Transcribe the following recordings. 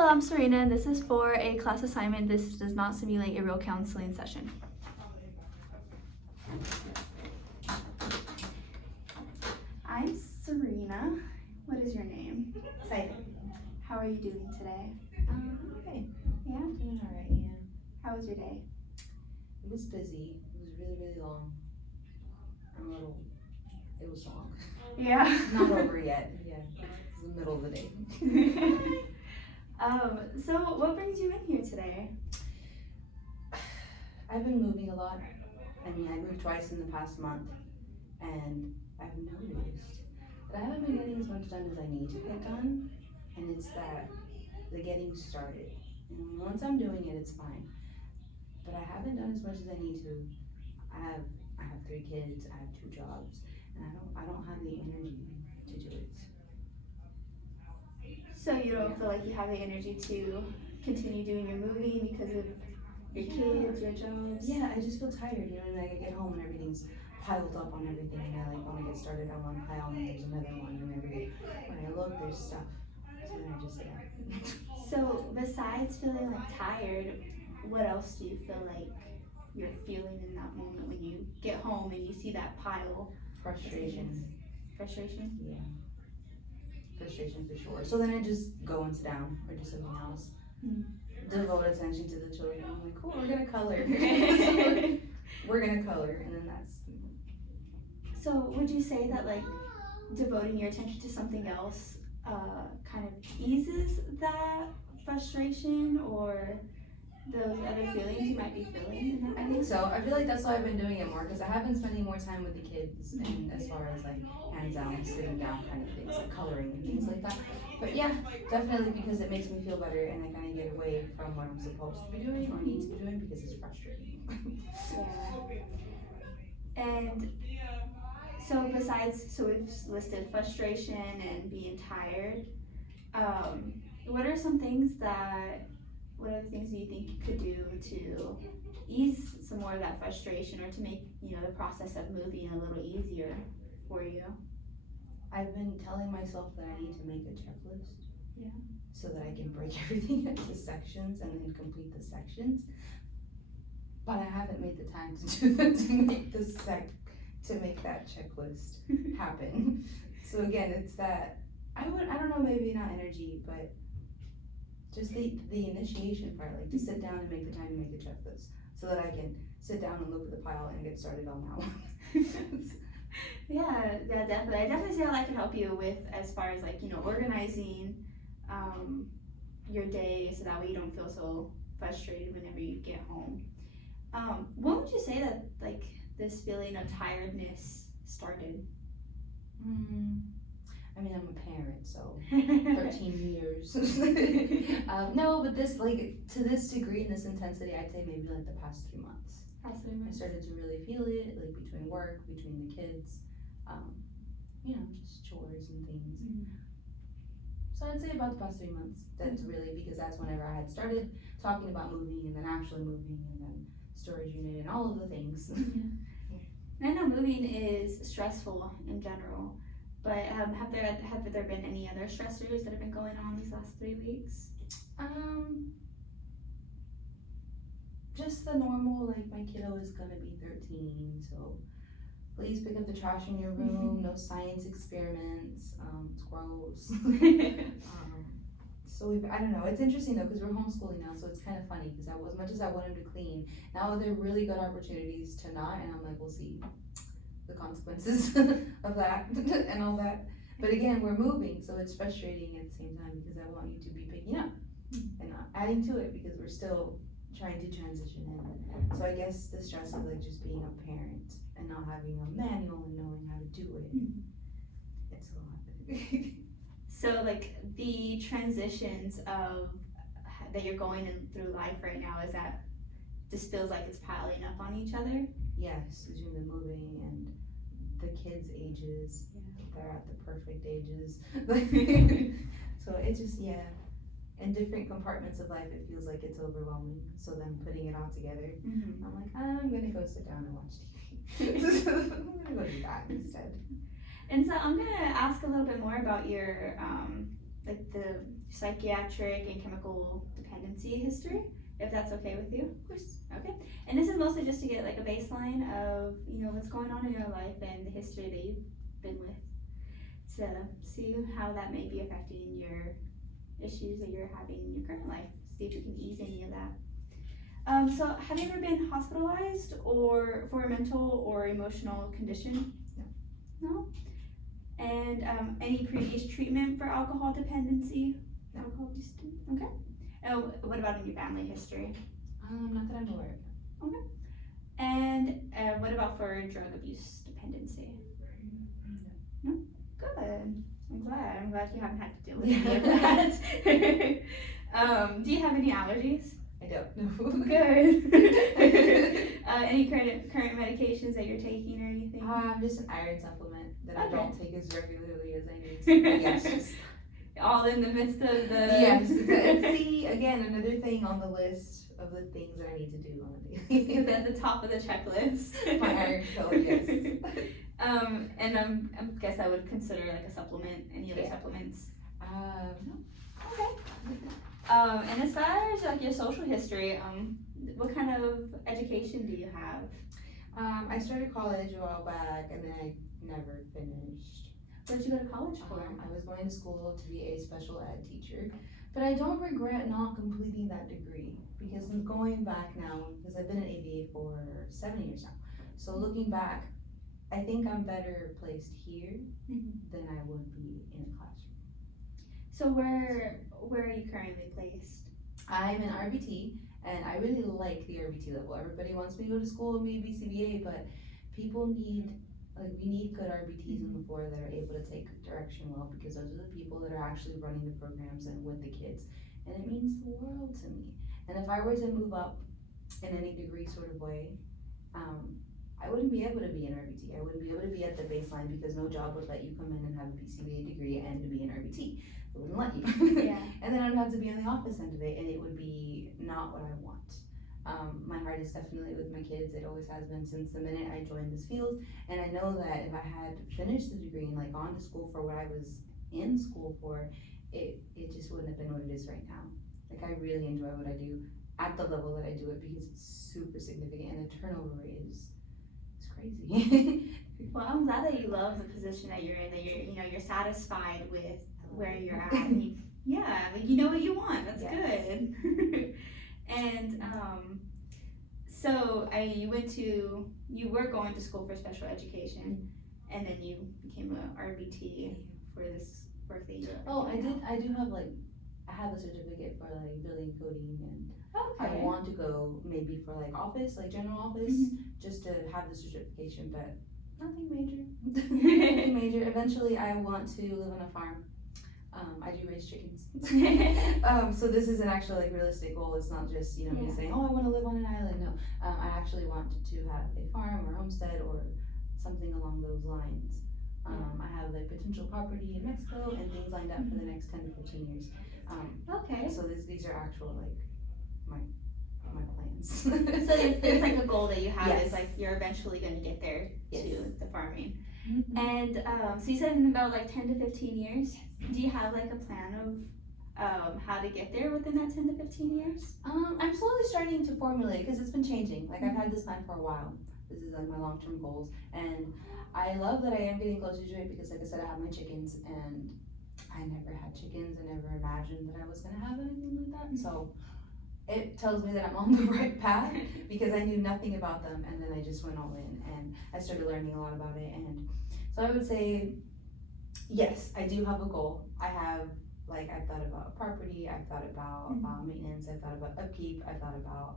Hello, I'm Serena, and this is for a class assignment. This does not simulate a real counseling session. I'm Serena. What is your name? Excited. How are you doing today? Okay. Yeah? Doing alright, yeah. How was your day? It was busy. It was really, really long. It was long. Yeah. Not over yet. Yeah. It's the middle of the day. So what brings you in here today? I've been moving a lot. I moved twice in the past month, and I've noticed that I haven't been getting as much done as I need to get done, and it's the getting started. Once I'm doing it, it's fine. But I haven't done as much as I need to. I have 3 kids, I have 2 jobs, and I don't have the energy to do it. So you don't feel like you have the energy to continue doing your moving because of your kids, your jobs? Yeah, I just feel tired, and I get home and everything's piled up on everything, and I want to get started on one pile, and there's another one, and when I look, there's stuff. So then I just, So besides feeling like tired, what else do you feel like you're feeling in that moment when you get home and you see that pile? Frustration. Frustration? Yeah. Frustration for sure. So then I just go and sit down or do something else. Devote attention to the children. I'm like, cool, we're gonna color. We're gonna color, and then that's. So would you say that like devoting your attention to something else kind of eases that frustration or those other feelings you might be feeling? I think so. I feel like that's why I've been doing it more, because I have been spending more time with the kids, and as far as like hands-on, sitting down kind of things, like coloring and things like that. But yeah, definitely, because it makes me feel better, and I kind of get away from what I'm supposed to be doing or need to be doing, because it's frustrating. Yeah. And so we've listed frustration and being tired. What are some things what are the things you think you could do to ease some more of that frustration, or to make, the process of moving a little easier for you? I've been telling myself that I need to make a checklist. Yeah. So that I can break everything into sections and then complete the sections. But I haven't made the time to do that, to make that checklist happen. So again, it's that I don't know, maybe not energy, but just the initiation part, like to sit down and make the time to make a checklist, so that I can sit down and look at the pile and get started on that one. Yeah, definitely. I definitely see how that can help you with, as far as like, organizing your day, so that way you don't feel so frustrated whenever you get home. When would you say that like this feeling of tiredness started? I'm a parent, so 13 years. No, but this, like, to this degree and this intensity, I'd say maybe like the past 3 months. I started to really feel it, like between work, between the kids, just chores and things. So I'd say about the past 3 months. That's really, because that's whenever I had started talking about moving, and then actually moving, and then storage unit and all of the things. And I know moving is stressful in general, but have there been any other stressors that have been going on these last 3 weeks? Just the normal, like my kiddo is gonna be 13, so please pick up the trash in your room, no science experiments, it's gross. So I don't know, it's interesting though, because we're homeschooling now, so it's kind of funny, because as much as I want him to clean, now they're really good opportunities to not, and I'm like, we'll see the consequences of that and all that. But again, we're moving, so it's frustrating at the same time, because I want you to be picking up and not adding to it, because we're still trying to transition in. So I guess the stress of like just being a parent and not having a manual and knowing how to do it, it's a lot. So like the transitions of that you're going through life right now, is that just feels like it's piling up on each other? Yes, between the moving and the kids' ages, they're at the perfect ages. So it just, in different compartments of life, it feels like it's overwhelming. So then putting it all together, I'm like, I'm gonna go sit down and watch TV. I'm gonna go do that instead. And so I'm gonna ask a little bit more about your like the psychiatric and chemical dependency history, if that's okay with you. Of course. Okay. And this is mostly just to get like a baseline of, what's going on in your life and the history that you've been with, to see how that may be affecting your issues that you're having in your current life. See if we can ease any of that. So have you ever been hospitalized or for a mental or emotional condition? No. No? And any previous treatment for alcohol dependency? No. Alcohol use? Okay. Oh, what about in your family history? Not that I'm aware of. And what about for drug abuse dependency? No? Good. I'm glad you haven't had to deal with any of that. Do you have any allergies? I don't know. Good. Any current medications that you're taking or anything? Just an iron supplement that I Okay. don't take as regularly as I need to. But yes, just All in the midst of the. yes. See, again, another thing on the list of the things that I need to do on a daily. It's at the top of the checklist. My iron pill, yes. And I guess I would consider like a supplement. Any other Yeah. supplements? No. Okay. And as far as like your social history, what kind of education do you have? I started college a while back and then I never finished. What did you go to college for? I was going to school to be a special ed teacher, but I don't regret not completing that degree because I'm going back now, because I've been an ABA for 7 years now. So looking back, I think I'm better placed here than I would be in a classroom. So where are you currently placed? I'm in RBT, and I really like the RBT level. Everybody wants me to go to school and be a BCBA, but people need, we need good RBTs on the floor that are able to take direction well, because those are the people that are actually running the programs and with the kids. And it means the world to me. And if I were to move up in any degree sort of way, I wouldn't be able to be an RBT. I wouldn't be able to be at the baseline because no job would let you come in and have a BCBA degree and to be an RBT. It wouldn't let you. Yeah. And then I'd have to be on the office end of it, and it would be not what I want. My heart is definitely with my kids. It always has been since the minute I joined this field. And I know that if I had finished the degree and like gone to school for what I was in school for, it just wouldn't have been what it is right now. Like I really enjoy what I do at the level that I do it because it's super significant and the turnover rate is crazy. Well, I'm glad that you love the position that you're in, that you're satisfied with where you're at. And you know what you want. That's Yes. good. And so you were going to school for special education, and then you became a RBT for this work that you're. I do have I have a certificate for like building coding, and I Okay. want to go maybe for like office, like general office, just to have the certification, but nothing major. Nothing major. Eventually I want to live on a farm. I do raise chickens. So this is an actual like realistic goal. It's not just, me Yeah. saying, oh, I want to live on an island. No, I actually want to have a farm or homestead or something along those lines. I have like potential property in Mexico and things lined up for the next 10 to 15 years. Okay. So these are actual like my plans. So it's like a goal that you have. Yes. Is like you're eventually going to get there Yes. to the farming. Mhm. And so you said in about like 10 to 15 years. Do you have like a plan of how to get there within that 10 to 15 years? I'm slowly starting to formulate because it's been changing. Like I've had this plan for a while. This is like my long-term goals, and I love that I am getting closer to it because, like I said, I have my chickens, and I never had chickens. I never imagined that I was gonna have anything like that. So it tells me that I'm on the right path because I knew nothing about them, and then I just went all in, and I started learning a lot about it. And so I would say, yes, I do have a goal. I've thought about property, I've thought about maintenance, I've thought about upkeep, I've thought about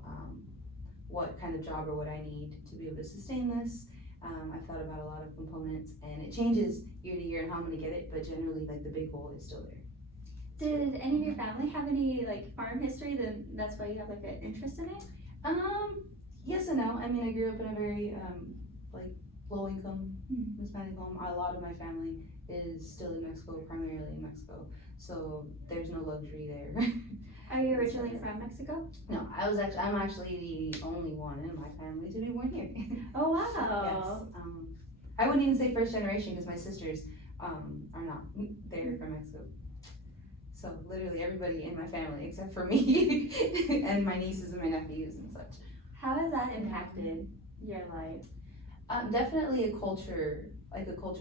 what kind of job or what I need to be able to sustain this. I've thought about a lot of components, and it changes year to year and how I'm gonna get it, but generally like the big goal is still there. Did any of your family have any like farm history? Then that's why you have like an interest in it. Yes and no. I mean, I grew up in a very low income Hispanic home. A lot of my family is still in Mexico, primarily in Mexico. So there's no luxury there. Are you originally from Mexico? No, I'm actually the only one in my family to be born here. Oh wow. Yes. I wouldn't even say first generation because my sisters are not. They're from Mexico. So literally everybody in my family except for me and my nieces and my nephews and such. How has that impacted your life? Definitely a culture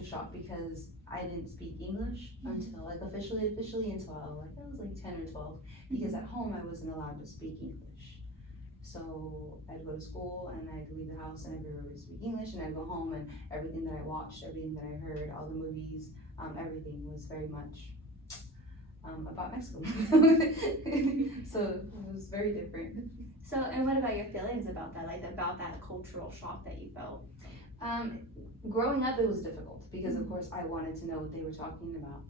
shock because I didn't speak English until like officially until like I was like 10 or 12 because at home I wasn't allowed to speak English. So I'd go to school and I'd leave the house and everywhere would speak English, and I'd go home and everything that I watched, everything that I heard, all the movies, everything was very much about Mexico. So it was very different. So, and what about your feelings about that, like about that cultural shock that you felt? Growing up, it was difficult because, of course, I wanted to know what they were talking about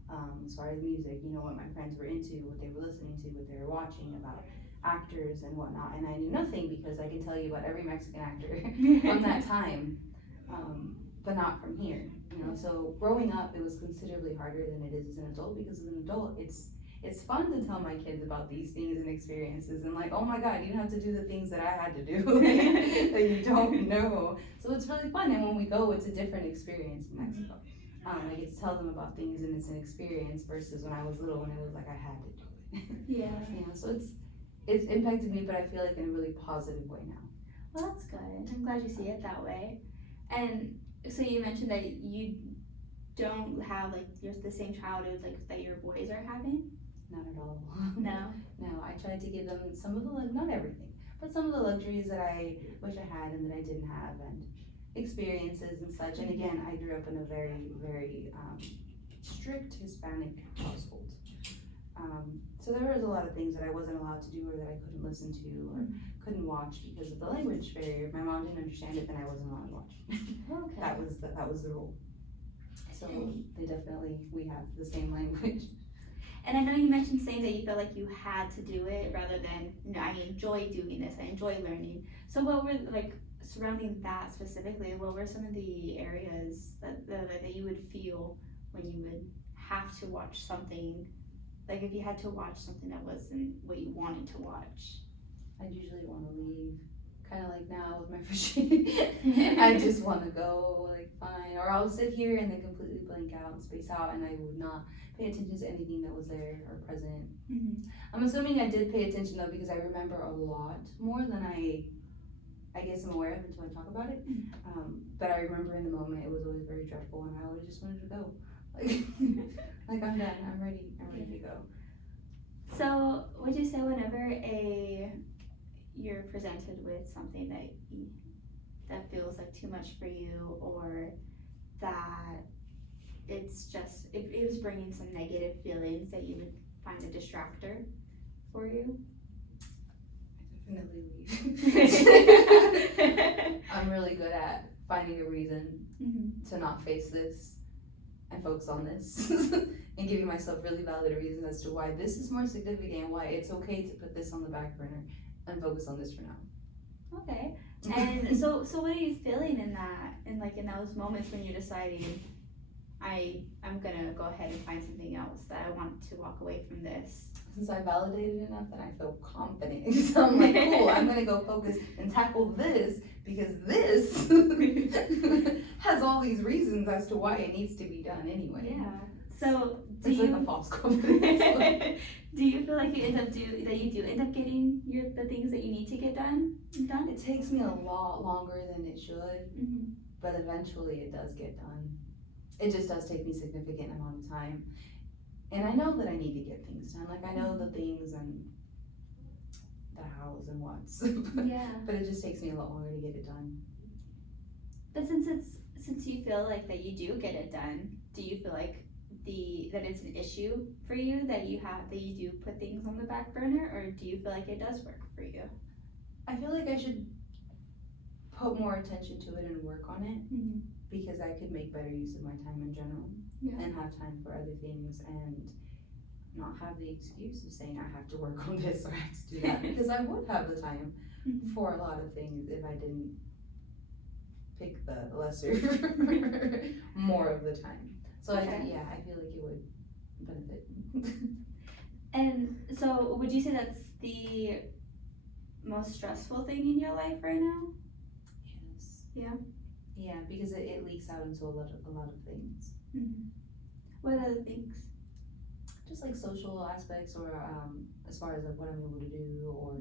as far as music, you know, what my friends were into, what they were listening to, what they were watching, about actors and whatnot. And I knew nothing because I can tell you about every Mexican actor from that time, but not from here, you know. So growing up, it was considerably harder than it is as an adult because as an adult, it's fun to tell my kids about these things and experiences and like, oh my God, you don't have to do the things that I had to do that you don't know. So it's really fun, and when we go, it's a different experience in Mexico. I get to tell them about things and it's an experience versus when I was little and it was like I had to do it. Yeah. You know, so it's impacted me, but I feel like in a really positive way now. Well, that's good. I'm glad you see it that way. And so you mentioned that you don't have like the same childhood like that your boys are having. Not at all. No. No, I tried to give them some of the, not everything, but some of the luxuries that I wish I had and that I didn't have, and experiences and such. And again, I grew up in a very, very strict Hispanic household. So there was a lot of things that I wasn't allowed to do or that I couldn't listen to or couldn't watch because of the language barrier. If my mom didn't understand it, then I wasn't allowed to watch. Okay. That was the rule. So we have the same language. And I know you mentioned saying that you felt like you had to do it rather than, you know, I enjoy doing this, I enjoy learning. So what were, like, surrounding that specifically, what were some of the areas that you would feel when you would have to watch something, like if you had to watch something that wasn't what you wanted to watch? I'd usually want to leave, kind of like now with my fishing. I just want to go, like, fine. Or I'll sit here and then completely blank out and space out, and I would not pay attention to anything that was there or present. Mm-hmm. I'm assuming I did pay attention though because I remember a lot more than I guess I'm aware of until I talk about it. But I remember in the moment it was always very dreadful, and I always just wanted to go. Like I'm done. I'm ready to go. So would you say whenever you're presented with something that feels like too much for you, or that it's just it was bringing some negative feelings, that you would find a distractor for you? I definitely leave. I'm really good at finding a reason to not face this and focus on this and giving myself really valid reasons as to why this is more significant, why it's okay to put this on the back burner and focus on this for now. Okay. And so what are you feeling in those moments when you're deciding, I'm gonna go ahead and find something else, that I want to walk away from this? Since I validated enough, then I feel confident. So I'm like, cool, I'm gonna go focus and tackle this because this has all these reasons as to why it needs to be done anyway. Yeah. So it's like a false confidence. Do you feel like you end up getting the things that you need to get done? It takes me a lot longer than it should, but eventually it does get done. It just does take me a significant amount of time. And I know that I need to get things done. Like I know the things and the hows and whats. Yeah. But it just takes me a lot longer to get it done. But since you feel like that you do get it done, do you feel like that it's an issue for you that you do put things on the back burner, or do you feel like it does work for you? I feel like I should put more attention to it and work on it because I could make better use of my time in general and have time for other things and not have the excuse of saying I have to work on this or I have to do that because I would have the time for a lot of things if I didn't pick the lesser more of the time. So I feel like it would benefit. And so would you say that's the most stressful thing in your life right now? Yes. Yeah. Yeah, because it leaks out into a lot of things. What other things? just like social aspects, or as far as like what I'm able to do, or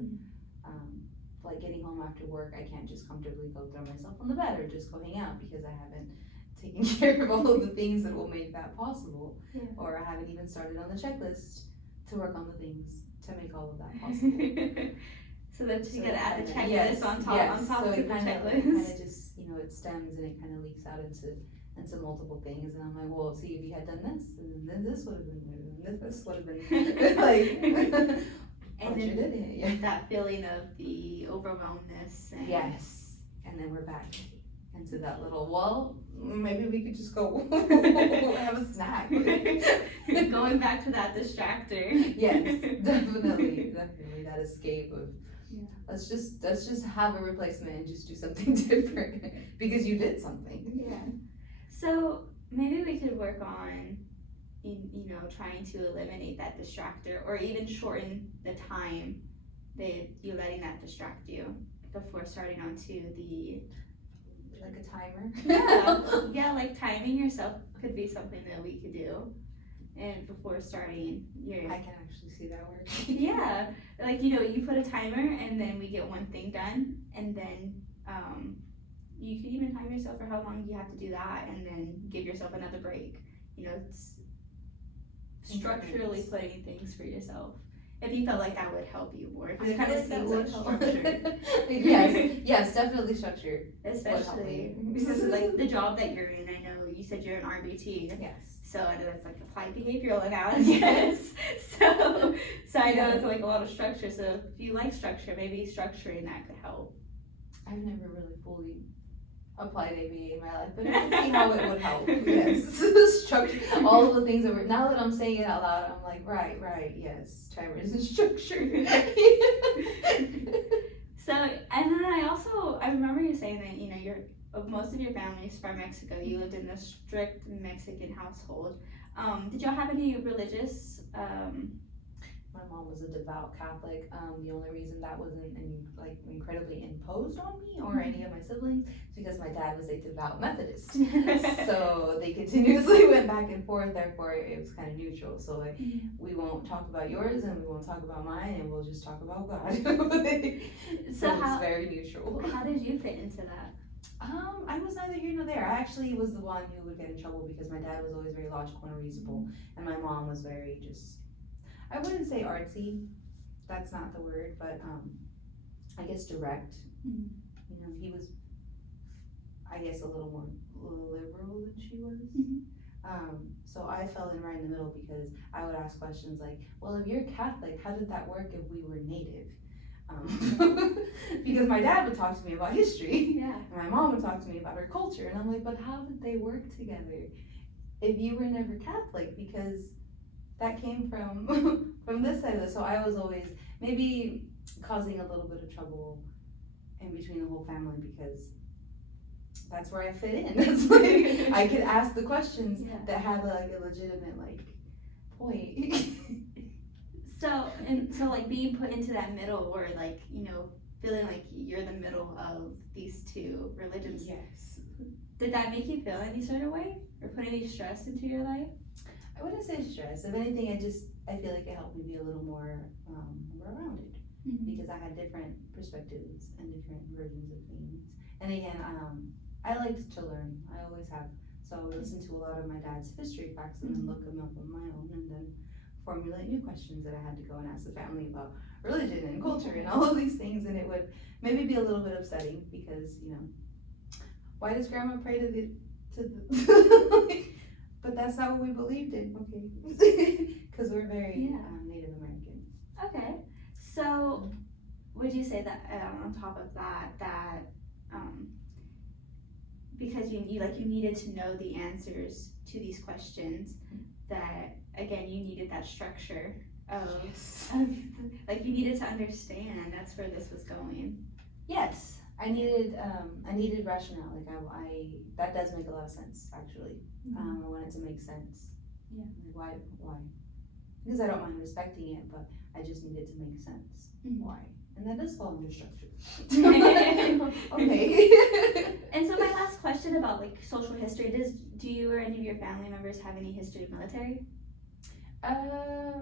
like getting home after work, I can't just comfortably go throw myself on the bed or just go hang out because I haven't taken care of all of the things that will make that possible, Yeah. or I haven't even started on the checklist to work on the things to make all of that possible. So then you gotta add the kinda- checklist yes, on top yes. to so the it kinda checklist. just, it stems and it kind of leaks out into multiple things, and I'm like, well, see, if you had done this, and then this would have been good, and this would have been like. And But you then did it, yeah. that feeling of the overwhelmedness. And Yes, and then we're back into that little, well, maybe we could just go have a snack. Going back to that distractor. Yes, definitely, that escape of, Yeah. let's just have a replacement and just do something different, because you did something. Yeah. So maybe we could work on, trying to eliminate that distractor, or even shorten the time that you letting that distract you before starting onto the. Like a timer? Yeah, like timing yourself could be something that we could do, and before starting your. I can actually see that work. Yeah, like you put a timer, and then we get one thing done, and then you can even time yourself for how long you have to do that, and then give yourself another break. It's structurally putting things for yourself. If you felt like that would help you more, because it kind of seems like structure. Yes, definitely structure. Especially because like the job that you're in, I know you said you're an RBT. Yes. So I know it's like applied behavioral analysis. So I know it's like a lot of structure. So if you like structure, maybe structuring that could help. I've never really fully applied ABA in my life, but I can see how it would help. Yes, structure, all of the things that now that I'm saying it out loud, I'm like, right, yes, timers and structure. So, and then I remember you saying that, most of your family is from Mexico. You lived in a strict Mexican household. Did y'all have any religious, My mom was a devout Catholic. The only reason that wasn't incredibly imposed on me or any of my siblings is because my dad was a devout Methodist. So they continuously went back and forth, therefore it was kind of neutral. So like, we won't talk about yours and we won't talk about mine, and we'll just talk about God. So it's very neutral. How did you fit into that? I was neither here nor there. I actually was the one who would get in trouble because my dad was always very logical and reasonable, and my mom was very I wouldn't say artsy, that's not the word, but I guess direct. He was, I guess, a little more liberal than she was. So I fell in right in the middle because I would ask questions like, well, if you're Catholic, how did that work if we were Native? Because my dad would talk to me about history, and my mom would talk to me about her culture, and I'm like, but how did they work together if you were never Catholic? Because that came from this side of it. So I was always maybe causing a little bit of trouble in between the whole family because that's where I fit in. That's like I could ask the questions that had like a legitimate point. So like being put into that middle, or like feeling like you're the middle of these two religions. Yes. Did that make you feel any sort of way, or put any stress into your life? I wouldn't say stress. If anything, I feel like it helped me be a little more well-rounded because I had different perspectives and different versions of things. And again, I liked to learn. I always have. So I would listen to a lot of my dad's history facts and then look them up on my own, and then formulate new questions that I had to go and ask the family about religion and culture and all of these things. And it would maybe be a little bit upsetting because why does grandma pray to the but that's not what we believed in, okay? Because we're very Native American. Okay, so would you say that on top of that because you needed to know the answers to these questions, that again you needed that structure of like you needed to understand that's where this was going? Yes, I needed rationale. Like that does make a lot of sense actually. I want it to make sense. Yeah. Like, why? Because I don't mind respecting it, but I just need it to make sense. Why? And that does fall under structure. Okay. And so my last question about like social history, do you or any of your family members have any history of military? I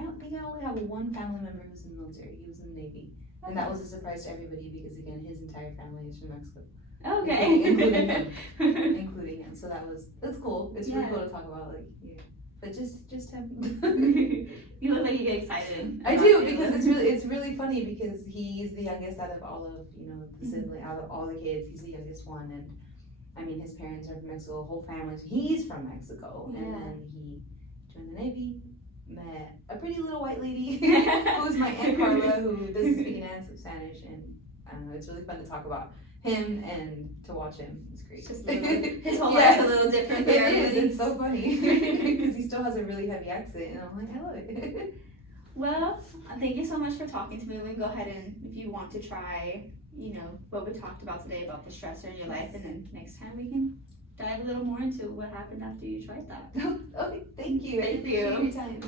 don't think I only have one family member who's in the military. He was in the Navy. And that was a surprise to everybody because, again, his entire family is from Mexico. Okay. Including him. Including him. So that's cool. It's really cool to talk about, like, yeah. But just him. You look like you get excited. I do, because it's really funny because he's the youngest out of all of, the sibling, out of all the kids, he's the youngest one. And I mean, his parents are from Mexico, whole family, so he's from Mexico. Yeah. And then he joined the Navy, met a pretty little white lady who's my Aunt Carla, who doesn't speak an ounce of Spanish, and I don't know, it's really fun to talk about him and to watch him. It's great. Just his whole life's a little different. It is. It's so funny because he still has a really heavy accent, and I'm like, I love it. Well, thank you so much for talking to me. We can go ahead and, if you want to try, what we talked about today about the stressor in your life, and then next time we can dive a little more into what happened after you tried that. Okay, thank you. Thank you. I appreciate your time.